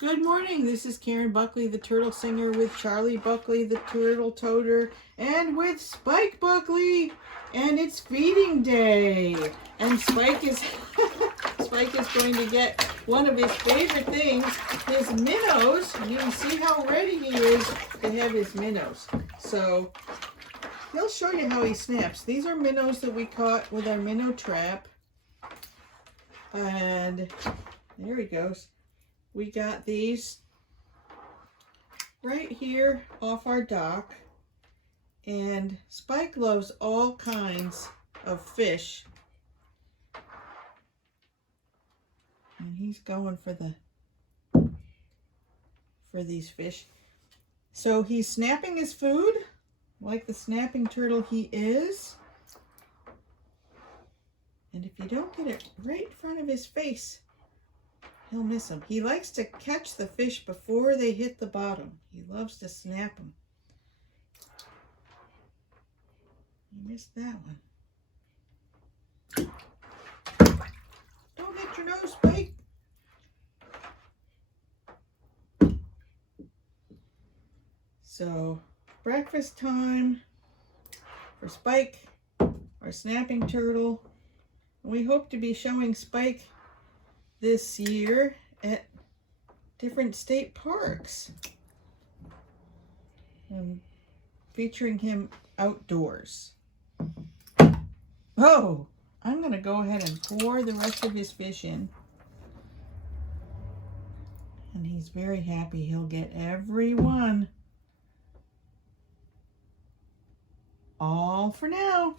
Good morning, this is Karen Buckley, the Turtlesinger, with Charlie Buckley, the Turtle Toter, and with Spike Buckley, and it's feeding day. And Spike is Spike is going to get one of his favorite things, his minnows. You can see how ready he is to have his minnows. So he'll show you how he snaps. These are minnows that we caught with our minnow trap. And there he goes. We got these right here off our dock, and Spike loves all kinds of fish, and he's going for these fish. So he's snapping his food like the snapping turtle he is, and if you don't get it right in front of his face, he'll miss them. He likes to catch the fish before they hit the bottom. He loves to snap them. You missed that one. Don't hit your nose, Spike. So, breakfast time for Spike, our snapping turtle. We hope to be showing Spike this year at different state parks and featuring him outdoors. Oh, I'm going to go ahead and pour the rest of his fish in. And he's very happy he'll get every one. All for now.